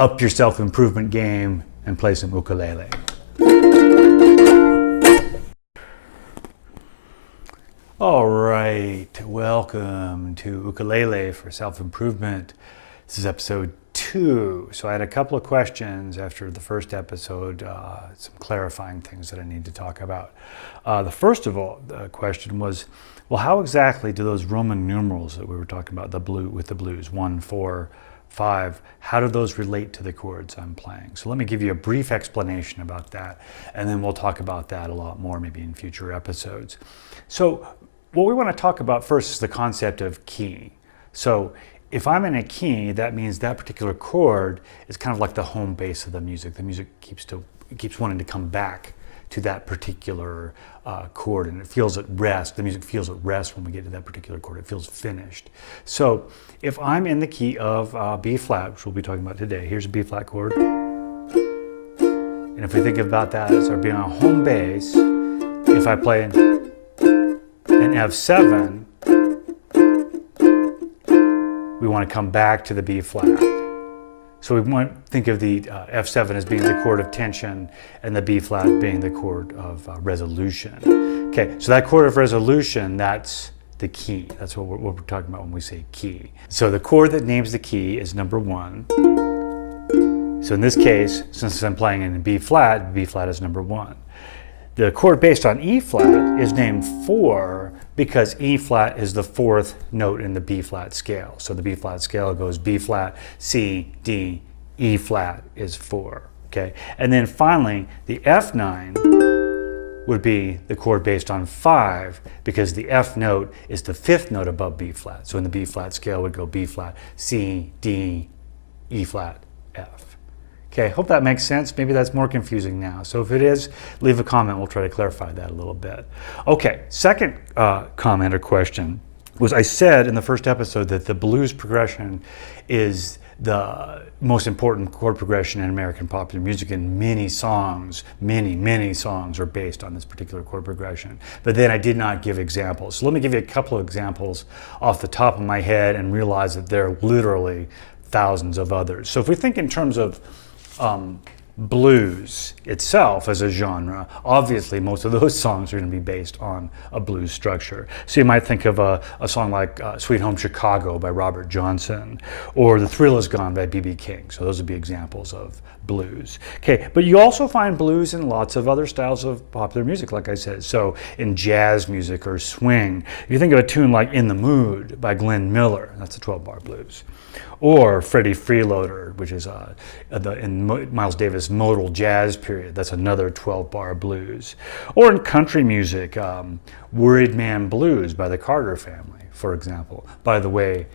up your self-improvement game and play some ukulele. All right, welcome to Ukulele for Self-Improvement. This is episode 2. So I had a couple of questions after the first episode, some clarifying things that I need to talk about. The first of all, the question was, well, how exactly do those Roman numerals that we were talking about, with the blues, 1, 4, 5, how do those relate to the chords I'm playing? So let me give you a brief explanation about that, and then we'll talk about that a lot more maybe in future episodes. So what we want to talk about first is the concept of key. So if I'm in a key, that means that particular chord is kind of like the home base of the music. The music keeps wanting to come back to that particular chord, and it feels at rest. The music feels at rest when we get to that particular chord. It feels finished. So if I'm in the key of B flat, which we'll be talking about today, here's a B flat chord. And if we think about that as our being on home base, if I play an F7, we want to come back to the B flat. So we want to think of the F7 as being the chord of tension and the B flat being the chord of resolution. Okay, so that chord of resolution, that's the key. That's what we're talking about when we say key. So the chord that names the key is number 1. So in this case, since I'm playing in B flat is number 1. The chord based on E flat is named 4 because E flat is the 4th note in the B flat scale. So the B flat scale goes B flat, C, D, E flat is 4. Okay, and then finally the F9 would be the chord based on 5 because the F note is the 5th note above B flat. So in the B flat scale would go B flat, C, D, E flat, F. Okay, hope that makes sense. Maybe that's more confusing now. So if it is, leave a comment. We'll try to clarify that a little bit. Okay, second comment or question was, I said in the first episode that the blues progression is the most important chord progression in American popular music, and many songs are based on this particular chord progression. But then I did not give examples. So let me give you a couple of examples off the top of my head and realize that there are literally thousands of others. So if we think in terms of blues itself as a genre, obviously most of those songs are going to be based on a blues structure. So you might think of a song like Sweet Home Chicago by Robert Johnson, or The Thrill Is Gone by B.B. King. So those would be examples of blues. Okay, but you also find blues in lots of other styles of popular music, like I said. So in jazz music or swing, you think of a tune like In the Mood by Glenn Miller, that's a 12-bar blues. Or Freddie Freeloader, which is in Miles Davis' modal jazz period. That's another 12-bar blues. Or in country music, Worried Man Blues by the Carter Family, for example. By the way,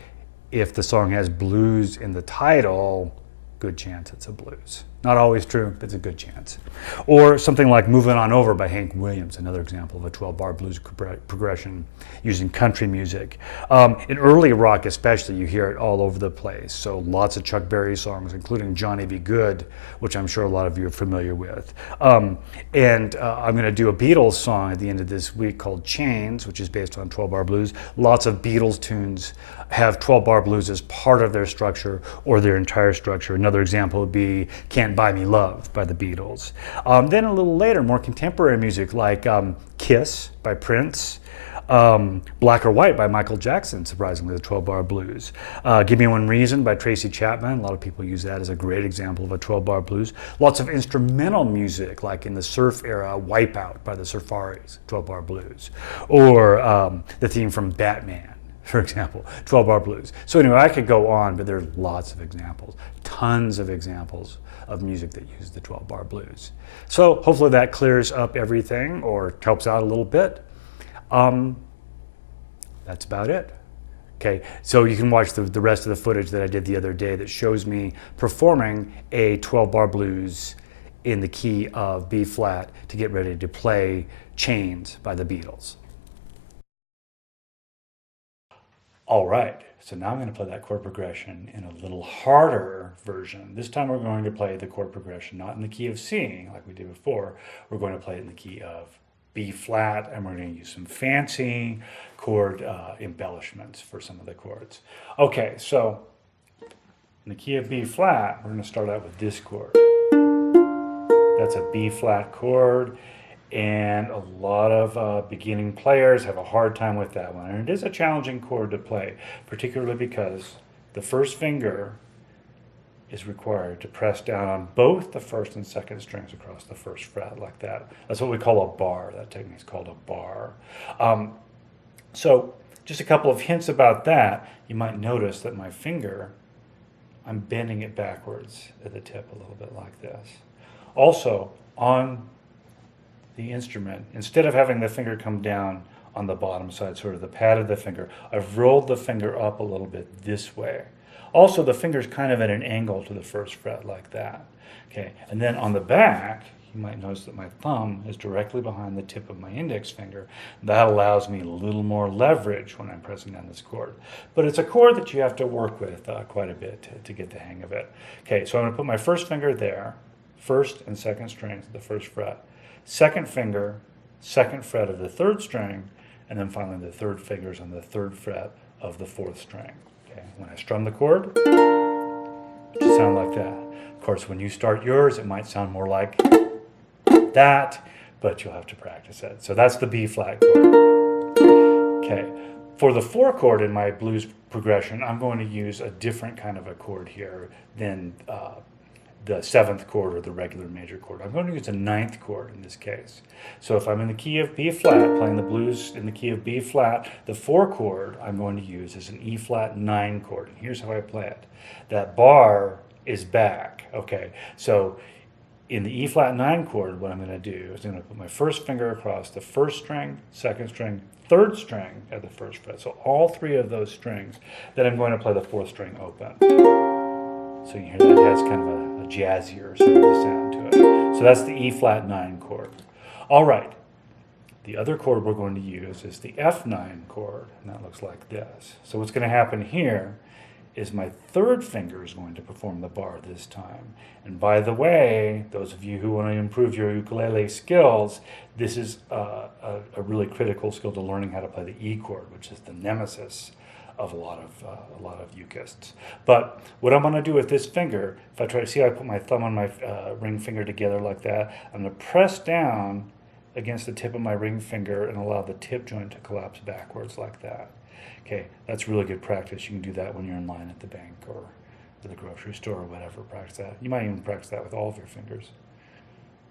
if the song has blues in the title, good chance it's a blues. Not always true, but it's a good chance. Or something like Moving On Over by Hank Williams, another example of a 12-bar blues progression using country music. In early rock especially, you hear it all over the place. So lots of Chuck Berry songs, including Johnny B. Good, which I'm sure a lot of you are familiar with. I'm going to do a Beatles song at the end of this week called Chains, which is based on 12-bar blues. Lots of Beatles tunes have 12-bar blues as part of their structure or their entire structure. Another example would be Can't Buy Me Love by the Beatles. Then a little later, more contemporary music like Kiss by Prince, Black or White by Michael Jackson, surprisingly, the 12-bar blues. Give Me One Reason by Tracy Chapman. A lot of people use that as a great example of a 12-bar blues. Lots of instrumental music, like in the surf era, Wipeout by the Surfaris, 12-bar blues. Or the theme from Batman, for example, 12-bar blues. So anyway, I could go on, but there are lots of examples, tons of examples of music that use the 12-bar blues. So hopefully that clears up everything or helps out a little bit. That's about it. Okay, so you can watch the rest of the footage that I did the other day that shows me performing a 12-bar blues in the key of B flat to get ready to play Chains by the Beatles. All right, so now I'm going to play that chord progression in a little harder version. This time we're going to play the chord progression not in the key of C like we did before. We're going to play it in the key of B flat, and we're going to use some fancy chord embellishments for some of the chords. Okay, so In the key of B flat, we're going to start out with this chord. That's a B flat chord, and a lot of beginning players have a hard time with that one. And it is a challenging chord to play, particularly because the first finger is required to press down on both the first and second strings across the first fret like that. That's what we call a bar. That technique is called a bar. So just a couple of hints about that. You might notice that my finger, I'm bending it backwards at the tip a little bit like this. Also, on the instrument, instead of having the finger come down on the bottom side, sort of the pad of the finger, I've rolled the finger up a little bit this way. Also, the finger's kind of at an angle to the first fret like that. Okay, and then on the back, you might notice that my thumb is directly behind the tip of my index finger. That allows me a little more leverage when I'm pressing down this chord. But it's a chord that you have to work with quite a bit to get the hang of it. Okay, so I'm going to put my first finger there, first and second strings of the first fret. Second finger, second fret of the third string, and then finally the third finger's on the third fret of the fourth string. Okay, when I strum the chord, it should sound like that. Of course, when you start yours, it might sound more like that, but you'll have to practice it. So that's the B flat chord. Okay, for the 4 chord in my blues progression, I'm going to use a different kind of a chord here than the 7th chord or the regular major chord. I'm going to use a 9th chord in this case. So if I'm in the key of B flat, playing the blues in the key of B flat, the 4 chord I'm going to use is an E flat 9 chord. And here's how I play it. That bar is back. Okay, so in the E flat 9 chord, what I'm going to do is I'm going to put my first finger across the first string, second string, third string at the first fret. So all 3 of those strings. Then I'm going to play the 4th string open. So you hear that it has kind of a jazzier sort of sound to it. So that's the E flat 9 chord. All right, the other chord we're going to use is the F9 chord, and that looks like this. So what's going to happen here is my third finger is going to perform the bar this time. And by the way, those of you who want to improve your ukulele skills, this is a really critical skill to learning how to play the E chord, which is the nemesis of a lot of ukists. But what I'm going to do with this finger, if I try to see how I put my thumb on my ring finger together like that, I'm going to press down against the tip of my ring finger and allow the tip joint to collapse backwards like that. Okay, that's really good practice. You can do that when you're in line at the bank or at the grocery store or whatever. Practice that. You might even practice that with all of your fingers,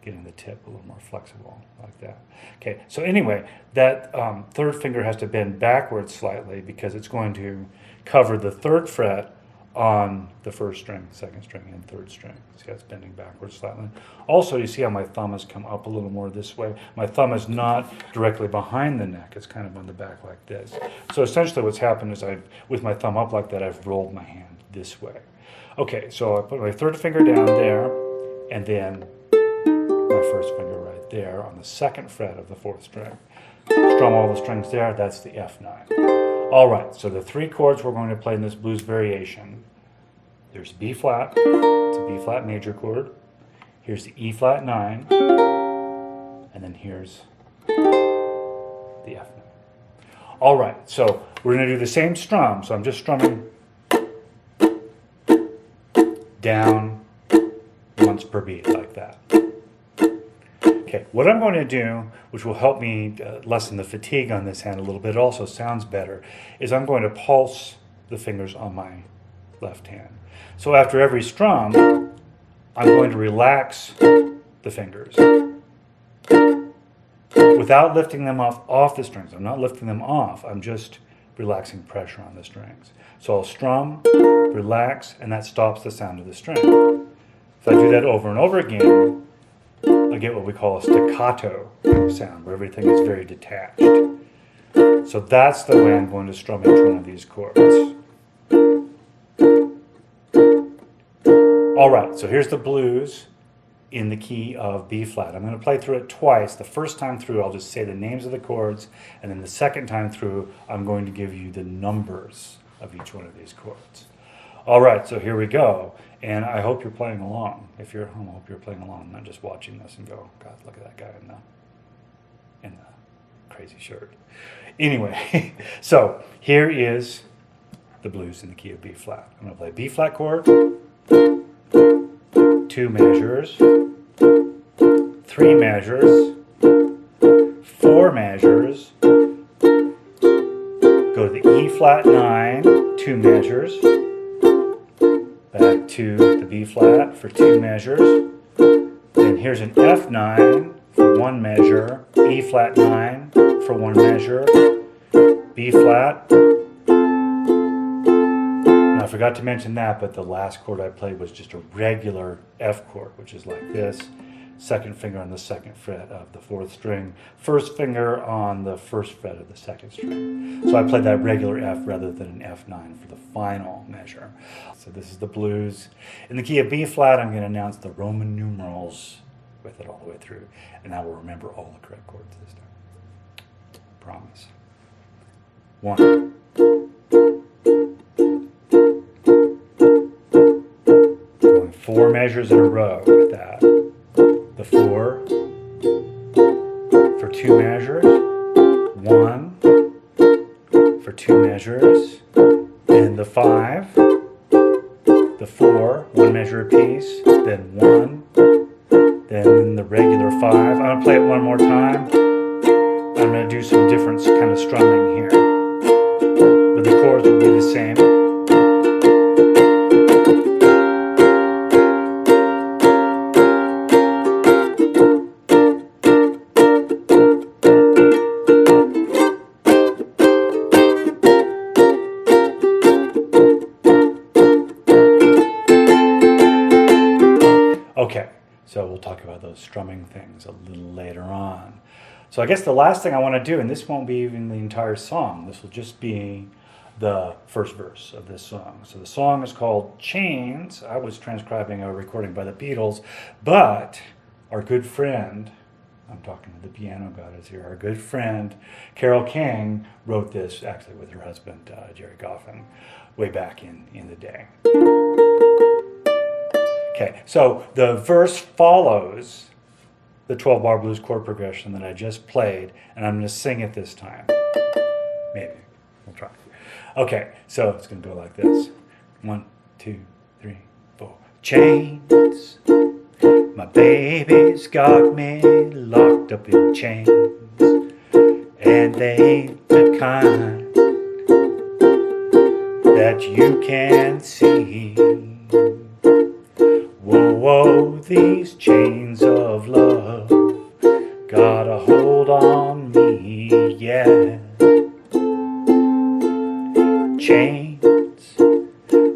getting the tip a little more flexible like that. Okay, so anyway, that third finger has to bend backwards slightly because it's going to cover the 3rd fret on the first string, second string, and third string. See how it's bending backwards slightly? Also, you see how my thumb has come up a little more this way? My thumb is not directly behind the neck. It's kind of on the back like this. So essentially what's happened is with my thumb up like that, I've rolled my hand this way. Okay, so I put my 3rd finger down there, and then my first finger right there on the 2nd fret of the 4th string. Strum all the strings there, that's the F9. All right, so the 3 chords we're going to play in this blues variation. There's B flat, it's a B flat major chord. Here's the E flat 9, and then here's the F9. All right, so we're going to do the same strum, so I'm just strumming down once per beat like that. Okay, what I'm going to do, which will help me lessen the fatigue on this hand a little bit, it also sounds better, is I'm going to pulse the fingers on my left hand. So after every strum, I'm going to relax the fingers without lifting them off the strings. I'm not lifting them off, I'm just relaxing pressure on the strings. So I'll strum, relax, and that stops the sound of the string. If I do that over and over again, I get what we call a staccato sound, where everything is very detached. So that's the way I'm going to strum each one of these chords. All right, so here's the blues in the key of B flat. I'm going to play through it twice. The first time through, I'll just say the names of the chords, and then the second time through, I'm going to give you the numbers of each one of these chords. All right, so here we go. And I hope you're playing along. If you're at home, I hope you're playing along, not just watching this and go, God, look at that guy in the crazy shirt. Anyway, so here is the blues in the key of B flat. I'm going to play B flat chord, 2 measures, 3 measures, 4 measures, go to the E flat 9, 2 measures, back to the B flat for 2 measures, then here's an F9 for 1 measure, E flat 9 for 1 measure, B flat. Now I forgot to mention that, but the last chord I played was just a regular F chord, which is like this. Second finger on the 2nd fret of the 4th string, first finger on the 1st fret of the 2nd string. So I played that regular F rather than an F9 for the final measure. So this is the blues. In the key of B flat, I'm going to announce the Roman numerals with it all the way through, and I will remember all the correct chords this time. Promise. 1. Going 4 measures in a row with that. The 4 for 2 measures, 1 for 2 measures, and the 5, the 4, 1 measure apiece, then 1, then the regular 5. I'm going to play it one more time. I'm going to do some different kind of strumming here, but the chords will be the same. Okay, so we'll talk about those strumming things a little later on. So I guess the last thing I want to do, and this won't be even the entire song, this will just be the first verse of this song. So the song is called Chains. I was transcribing a recording by the Beatles, but our good friend, I'm talking to the piano goddess here, our good friend Carole King wrote this actually with her husband Jerry Goffin way back in the day. Okay, so the verse follows the 12-bar blues chord progression that I just played, and I'm going to sing it this time. Maybe. We'll try. Okay, so it's going to go like this. 1, 2, 3, 4. Chains. My baby's got me locked up in chains, and they ain't the kind that you can see. Whoa, whoa, these chains of love got a hold on me, yeah. Chains,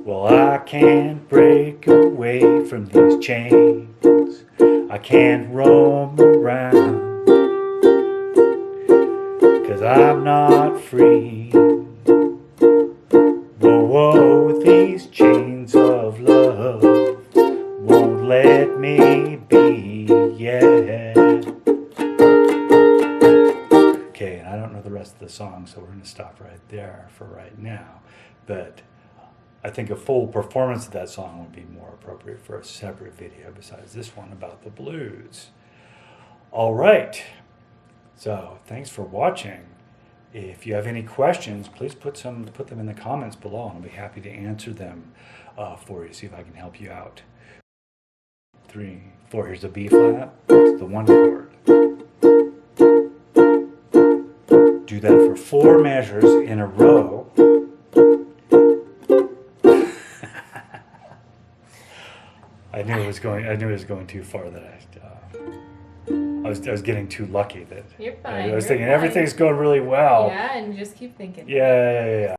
well, I can't break away from these chains. I can't roam around, 'cause I'm not free. Whoa, whoa, these chains of love won't let me be, yeah. Okay, and I don't know the rest of the song, so we're going to stop right there for right now. But I think a full performance of that song would be more appropriate for a separate video besides this one about the blues. All right, so thanks for watching. If you have any questions, please put them in the comments below, and I'll be happy to answer them for you, see if I can help you out. 3, 4, here's the B flat, it's the 1 chord. Do that for 4 measures in a row. I knew it was going too far. That I was getting too lucky. That you're fine. I was thinking everything's going really well. Yeah, and you just keep thinking. Yeah.